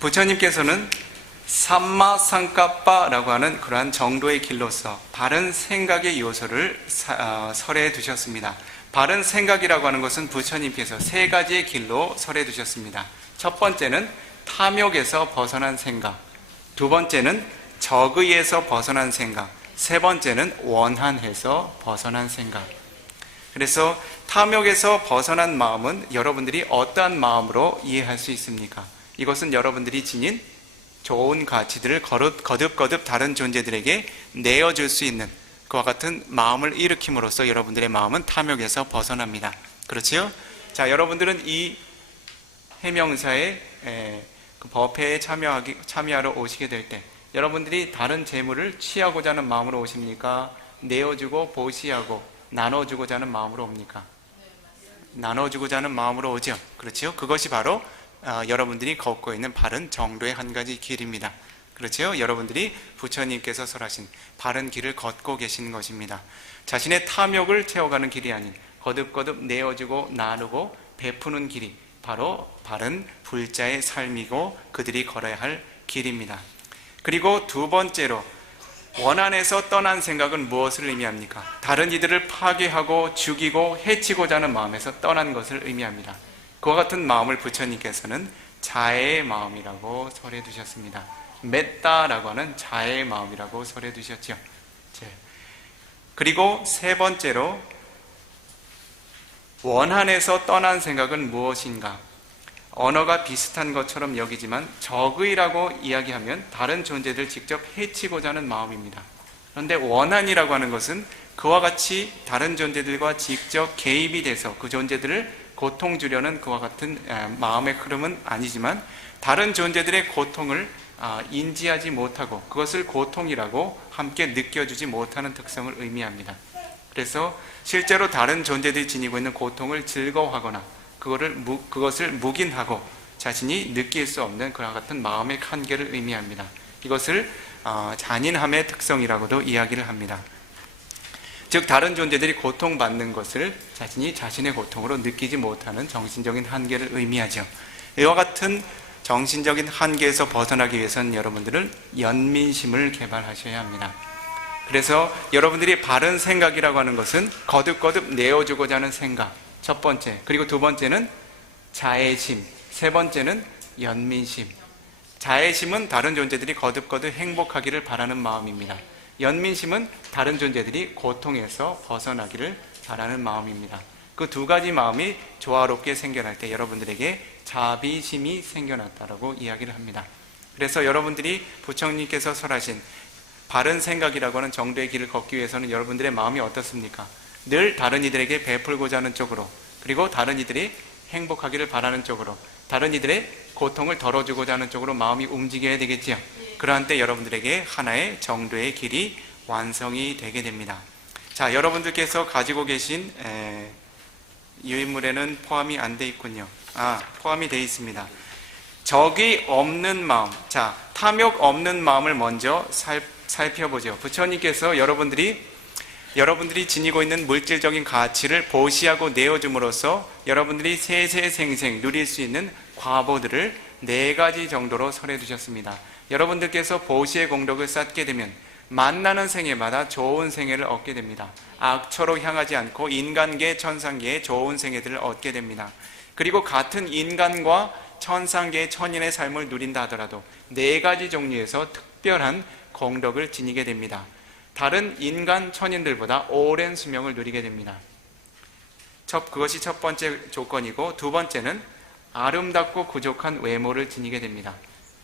부처님께서는 삼마상카빠라고 하는 그러한 정도의 길로서 바른 생각의 요소를 설해 두셨습니다. 바른 생각이라고 하는 것은 부처님께서 세 가지의 길로 설해 두셨습니다. 첫 번째는 탐욕에서 벗어난 생각, 두 번째는 적의에서 벗어난 생각, 세 번째는 원한에서 벗어난 생각. 그래서 탐욕에서 벗어난 마음은 여러분들이 어떠한 마음으로 이해할 수 있습니까? 이것은 여러분들이 지닌 좋은 가치들을 거듭거듭 다른 존재들에게 내어줄 수 있는 그와 같은 마음을 일으킴으로써 여러분들의 마음은 탐욕에서 벗어납니다. 그렇지요? 자, 여러분들은 이 해명사의 그 법회에 참여하러 오시게 될 때 여러분들이 다른 재물을 취하고자 하는 마음으로 오십니까? 내어주고 보시하고 나눠주고자 하는 마음으로 옵니까? 나눠주고자 하는 마음으로 오죠. 그렇지요? 그것이 바로 여러분들이 걷고 있는 바른 정도의 한 가지 길입니다. 그렇죠? 여러분들이 부처님께서 설하신 바른 길을 걷고 계시는 것입니다. 자신의 탐욕을 채워가는 길이 아닌 거듭거듭 내어주고 나누고 베푸는 길이 바로 바른 불자의 삶이고 그들이 걸어야 할 길입니다. 그리고 두 번째로 원한에서 떠난 생각은 무엇을 의미합니까? 다른 이들을 파괴하고 죽이고 해치고자 하는 마음에서 떠난 것을 의미합니다. 그와 같은 마음을 부처님께서는 자애의 마음이라고 설해 두셨습니다. 메따라고 하는 자애의 마음이라고 설해 두셨죠. 그리고 세 번째로 원한에서 떠난 생각은 무엇인가? 언어가 비슷한 것처럼 여기지만 적의라고 이야기하면 다른 존재들 직접 해치고자 하는 마음입니다. 그런데 원한이라고 하는 것은 그와 같이 다른 존재들과 직접 개입이 돼서 그 존재들을 고통 주려는 그와 같은 마음의 흐름은 아니지만 다른 존재들의 고통을 인지하지 못하고 그것을 고통이라고 함께 느껴주지 못하는 특성을 의미합니다. 그래서 실제로 다른 존재들이 지니고 있는 고통을 즐거워하거나 그것을 묵인하고 자신이 느낄 수 없는 그와 같은 마음의 한계를 의미합니다. 이것을 잔인함의 특성이라고도 이야기를 합니다. 즉 다른 존재들이 고통받는 것을 자신이 자신의 고통으로 느끼지 못하는 정신적인 한계를 의미하죠. 이와 같은 정신적인 한계에서 벗어나기 위해서는 여러분들은 연민심을 개발하셔야 합니다. 그래서 여러분들이 바른 생각이라고 하는 것은 거듭거듭 내어주고자 하는 생각, 첫 번째. 그리고 두 번째는 자애심, 세 번째는 연민심. 자애심은 다른 존재들이 거듭거듭 행복하기를 바라는 마음입니다. 연민심은 다른 존재들이 고통에서 벗어나기를 바라는 마음입니다. 그 두 가지 마음이 조화롭게 생겨날 때 여러분들에게 자비심이 생겨났다라고 이야기를 합니다. 그래서 여러분들이 부처님께서 설하신 바른 생각이라고 하는 정도의 길을 걷기 위해서는 여러분들의 마음이 어떻습니까? 늘 다른 이들에게 베풀고자 하는 쪽으로, 그리고 다른 이들이 행복하기를 바라는 쪽으로, 다른 이들의 고통을 덜어주고자 하는 쪽으로 마음이 움직여야 되겠지요. 그러한 때 여러분들에게 하나의 정도의 길이 완성이 되게 됩니다. 자, 여러분들께서 가지고 계신 유인물에는 포함이 안 돼 있군요. 포함이 되어 있습니다. 적이 없는 마음. 자, 탐욕 없는 마음을 먼저 살펴보죠. 부처님께서 여러분들이 지니고 있는 물질적인 가치를 보시하고 내어줌으로써 여러분들이 세세생생 누릴 수 있는 과보들을 4가지 정도로 설해 두셨습니다. 여러분들께서 보시의 공덕을 쌓게 되면 만나는 생애마다 좋은 생애를 얻게 됩니다. 악처로 향하지 않고 인간계, 천상계의 좋은 생애들을 얻게 됩니다. 그리고 같은 인간과 천상계의 천인의 삶을 누린다 하더라도 4가지 종류에서 특별한 공덕을 지니게 됩니다. 다른 인간 천인들보다 오랜 수명을 누리게 됩니다. 그것이 첫 번째 조건이고, 두 번째는 아름답고 부족한 외모를 지니게 됩니다.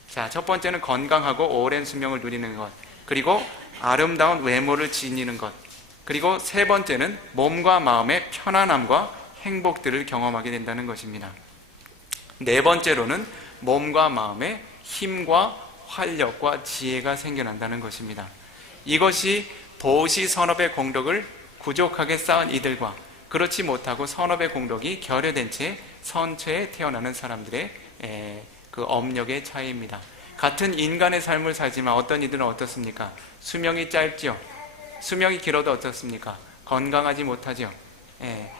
자, 첫 번째는 건강하고 오랜 수명을 누리는 것, 그리고 아름다운 외모를 지니는 것, 그리고 세 번째는 몸과 마음의 편안함과 행복들을 경험하게 된다는 것입니다. 네 번째로는 몸과 마음의 힘과 활력과 지혜가 생겨난다는 것입니다. 이것이 보시 선업의 공덕을 부족하게 쌓은 이들과 그렇지 못하고 선업의 공덕이 결여된 채 선체에 태어나는 사람들의 그 업력의 차이입니다. 같은 인간의 삶을 살지만 어떤 이들은 어떻습니까? 수명이 짧죠. 수명이 길어도 어떻습니까? 건강하지 못하죠.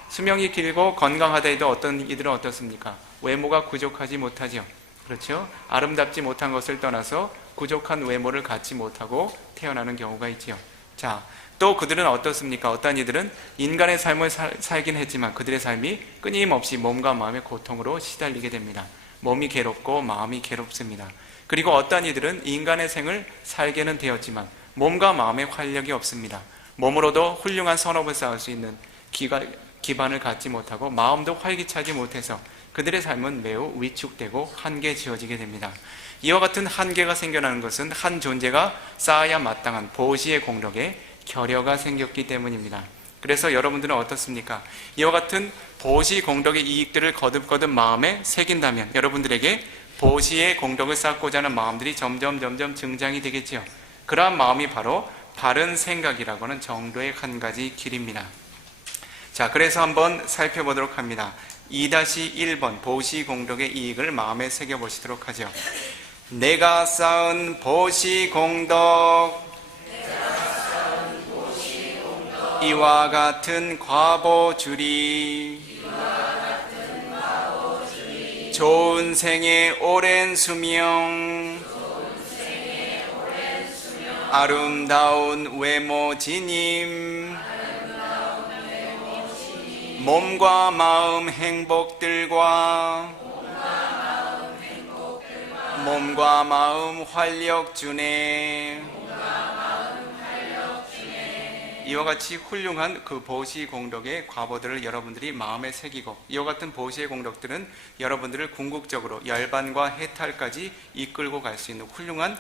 수명이 길고 건강하다 해도 어떤 이들은 어떻습니까? 외모가 부족하지 못하죠. 그렇죠? 아름답지 못한 것을 떠나서 부족한 외모를 갖지 못하고 태어나는 경우가 있지요. 자, 또 그들은 어떻습니까? 어떤 이들은 인간의 삶을 살긴 했지만 그들의 삶이 끊임없이 몸과 마음의 고통으로 시달리게 됩니다. 몸이 괴롭고 마음이 괴롭습니다. 그리고 어떤 이들은 인간의 생을 살게는 되었지만 몸과 마음의 활력이 없습니다. 몸으로도 훌륭한 선업을 쌓을 수 있는 기반을 갖지 못하고 마음도 활기차지 못해서 그들의 삶은 매우 위축되고 한계지어지게 됩니다. 이와 같은 한계가 생겨나는 것은 한 존재가 쌓아야 마땅한 보시의 공덕에 결여가 생겼기 때문입니다. 그래서 여러분들은 어떻습니까? 이와 같은 보시 공덕의 이익들을 거듭거듭 마음에 새긴다면 여러분들에게 보시의 공덕을 쌓고자 하는 마음들이 점점 증장이 되겠지요. 그러한 마음이 바로 바른 생각이라고 하는 정도의 한 가지 길입니다. 자, 그래서 한번 살펴보도록 합니다. 2-1번 보시 공덕의 이익을 마음에 새겨보시도록 하죠. 내가 쌓은 보시 공덕, 이와 같은 과보주리, 좋은 생애 오랜 수명, 아름다운 외모 지님, 몸과 마음 행복들과 몸과 마음 활력 주네. 이와 같이 훌륭한 그 보시 공덕의 과보들을 여러분들이 마음에 새기고, 이와 같은 보시의 공덕들은 여러분들을 궁극적으로 열반과 해탈까지 이끌고 갈 수 있는 훌륭한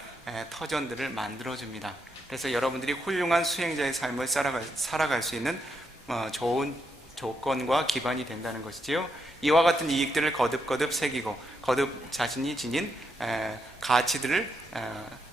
터전들을 만들어줍니다. 그래서 여러분들이 훌륭한 수행자의 삶을 살아갈 수 있는 좋은 조건과 기반이 된다는 것이지요. 이와 같은 이익들을 거듭 새기고 거듭 자신이 지닌 가치들을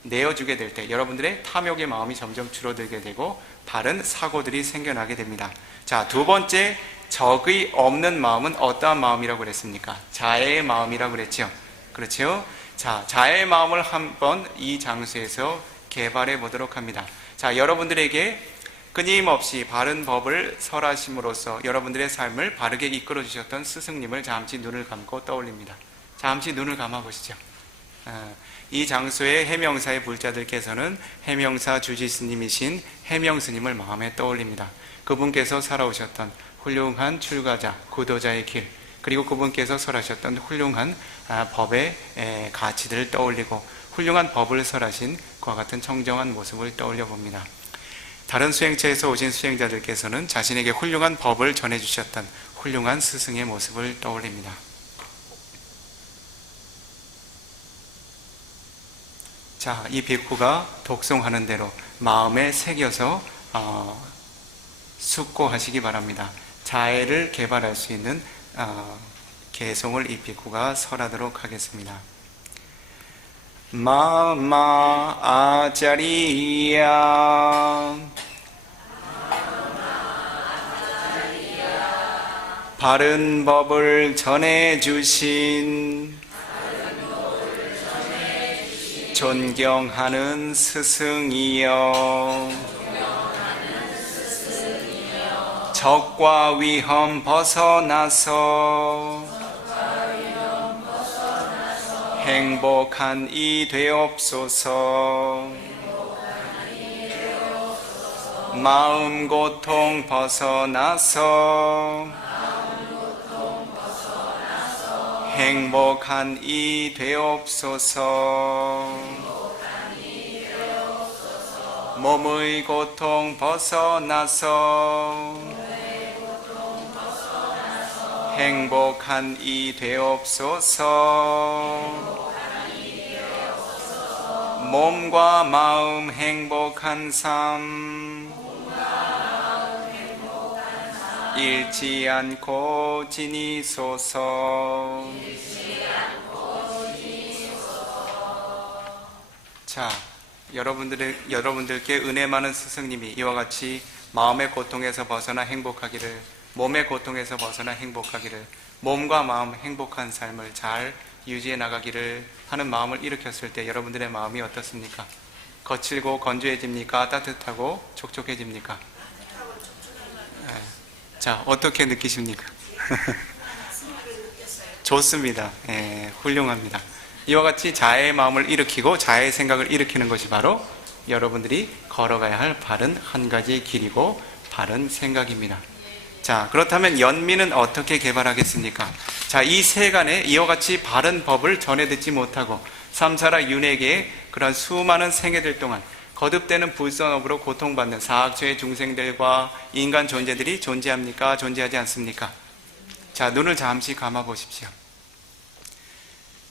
내어주게 될 때 여러분들의 탐욕의 마음이 점점 줄어들게 되고 바른 사고들이 생겨나게 됩니다. 자, 두 번째, 적의 없는 마음은 어떠한 마음이라고 그랬습니까? 자애의 마음이라고 그랬죠. 그렇죠? 자, 자애의 마음을 한번 이 장소에서 개발해 보도록 합니다. 자, 여러분들에게 끊임없이 바른 법을 설하심으로써 여러분들의 삶을 바르게 이끌어 주셨던 스승님을 잠시 눈을 감고 떠올립니다. 잠시 눈을 감아 보시죠. 이 장소의 해명사의 불자들께서는 해명사 주지스님이신 해명스님을 마음에 떠올립니다. 그분께서 살아오셨던 훌륭한 출가자, 구도자의 길, 그리고 그분께서 설하셨던 훌륭한 법의 가치들을 떠올리고 훌륭한 법을 설하신 그와 같은 청정한 모습을 떠올려 봅니다. 다른 수행처에서 오신 수행자들께서는 자신에게 훌륭한 법을 전해주셨던 훌륭한 스승의 모습을 떠올립니다. 자, 이 비쿠가 독송하는 대로 마음에 새겨서 숙고하시기 바랍니다. 자애를 개발할 수 있는 개송을 이 비쿠가 설하도록 하겠습니다. 마마 아자리야 바른 법을 전해주신 존경하는 스승이여, 적과 위험 벗어나서 행복한 이 되옵소서. 마음 고통 벗어나서 행복한 이 되옵소서. 몸의 고통 벗어나서 행복한 이 되옵소서. 몸과 마음 행복한 삶 잃지 않고 지니소서. 자, 여러분들께 은혜 많은 스승님이 이와 같이 마음의 고통에서 벗어나 행복하기를, 몸의 고통에서 벗어나 행복하기를, 몸과 마음 행복한 삶을 잘 유지해 나가기를 하는 마음을 일으켰을 때 여러분들의 마음이 어떻습니까? 거칠고 건조해집니까? 따뜻하고 촉촉해집니까? 자, 어떻게 느끼십니까? 좋습니다. 훌륭합니다. 이와 같이 자애의 마음을 일으키고 자애의 생각을 일으키는 것이 바로 여러분들이 걸어가야 할 바른 한 가지의 길이고 바른 생각입니다. 자, 그렇다면 연민은 어떻게 개발하겠습니까? 자, 이 세간에 이와 같이 바른 법을 전해 듣지 못하고 삼사라 윤회계의 그런 수많은 생애들 동안 거듭되는 불선업으로 고통받는 사악처의 중생들과 인간 존재들이 존재합니까? 존재하지 않습니까? 자, 눈을 잠시 감아 보십시오.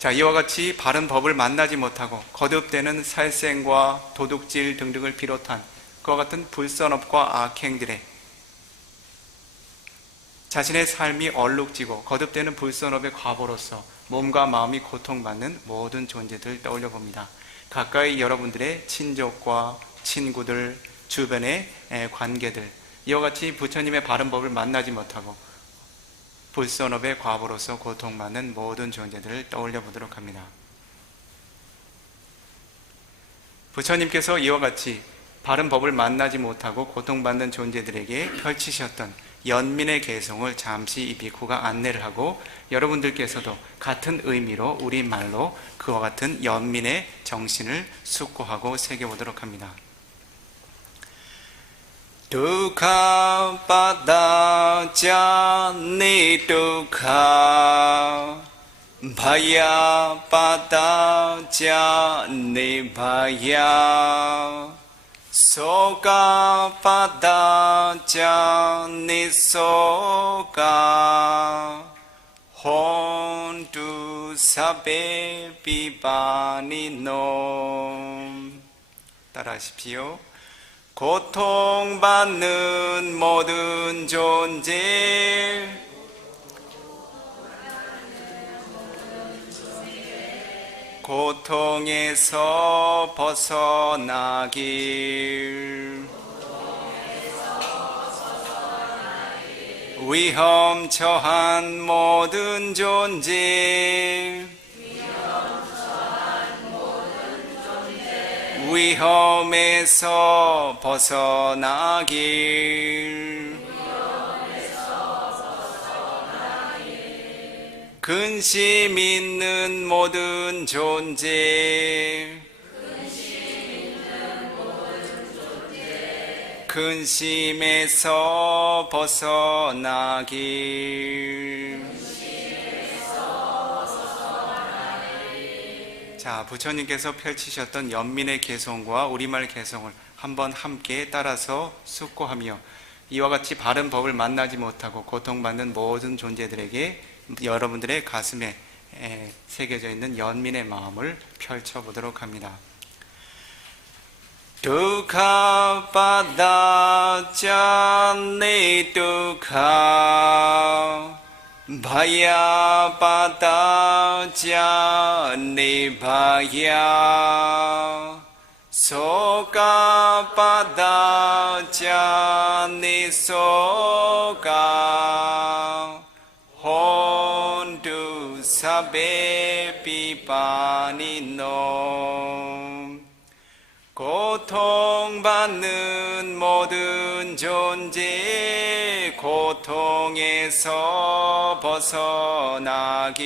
자, 이와 같이 바른 법을 만나지 못하고 거듭되는 살생과 도둑질 등등을 비롯한 그와 같은 불선업과 악행들에 자신의 삶이 얼룩지고 거듭되는 불선업의 과보로서 몸과 마음이 고통받는 모든 존재들 떠올려 봅니다. 가까이 여러분들의 친족과 친구들, 주변의 관계들, 이와 같이 부처님의 바른 법을 만나지 못하고 불선업의 과보로서 고통받는 모든 존재들을 떠올려 보도록 합니다. 부처님께서 이와 같이 바른 법을 만나지 못하고 고통받는 존재들에게 펼치셨던 연민의 개송을 잠시 이 비쿠가 안내를 하고 여러분들께서도 같은 의미로 우리말로 그와 같은 연민의 정신을 숙고하고 새겨보도록 합니다. 두카 바다자 니두카 바야 바다자 니바야 소가 바다자 니소가 혼두 사베 비바니놈. 따라하십시오. 고통받는 모든 존재, 고통에서 벗어나길. 위험 처한 모든 존재, 위험에서 벗어나길. 근심 있는 모든 존재, 근심에서 벗어나길. 자, 부처님께서 펼치셨던 연민의 개성과 우리말 개성을 한번 함께 따라서 숙고하며 이와 같이 바른 법을 만나지 못하고 고통받는 모든 존재들에게 여러분들의 가슴에 새겨져 있는 연민의 마음을 펼쳐보도록 합니다. Dukkha padacca nidukkha Bhaya padacca nibhaya Soka padacca nisoka Hontu sabbe pipanino. 고통받는 모든 존재, 고통에서 벗어나길.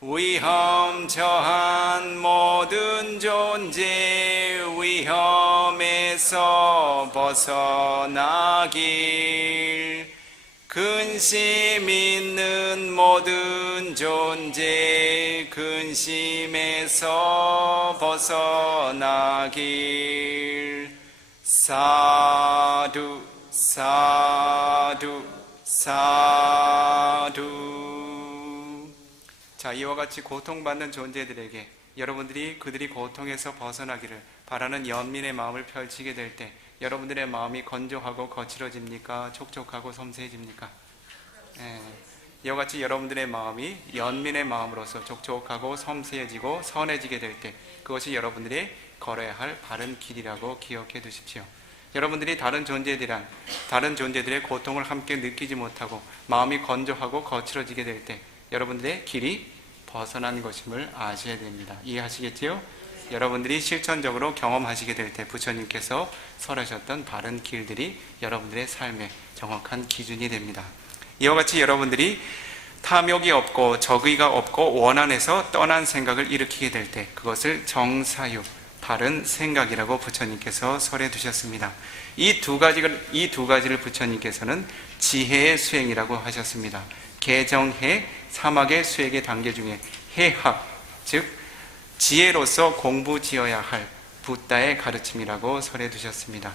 위험 처한 모든 존재, 위험에서 벗어나길. 근심 있는 모든 존재, 근심에서 벗어나길. 사두 사두 사두. 자, 이와 같이 고통받는 존재들에게 여러분들이 그들이 고통에서 벗어나기를 바라는 연민의 마음을 펼치게 될 때 여러분들의 마음이 건조하고 거칠어집니까? 촉촉하고 섬세해집니까? 이와 같이 여러분들의 마음이 연민의 마음으로서 촉촉하고 섬세해지고 선해지게 될 때 그것이 여러분들이 걸어야 할 바른 길이라고 기억해 두십시오. 여러분들이 다른 존재들의 고통을 함께 느끼지 못하고 마음이 건조하고 거칠어지게 될 때 여러분들의 길이 벗어난 것임을 아셔야 됩니다. 이해하시겠지요? 여러분들이 실천적으로 경험하시게 될 때 부처님께서 설하셨던 바른 길들이 여러분들의 삶의 정확한 기준이 됩니다. 이와 같이 여러분들이 탐욕이 없고 적의가 없고 원한에서 떠난 생각을 일으키게 될 때 그것을 정사유, 바른 생각이라고 부처님께서 설해 두셨습니다. 이 두 가지를 부처님께서는 지혜의 수행이라고 하셨습니다. 개정해 사막의 수행의 단계 중에 해학, 즉 지혜로서 공부 지어야 할 붓다의 가르침이라고 설해 두셨습니다.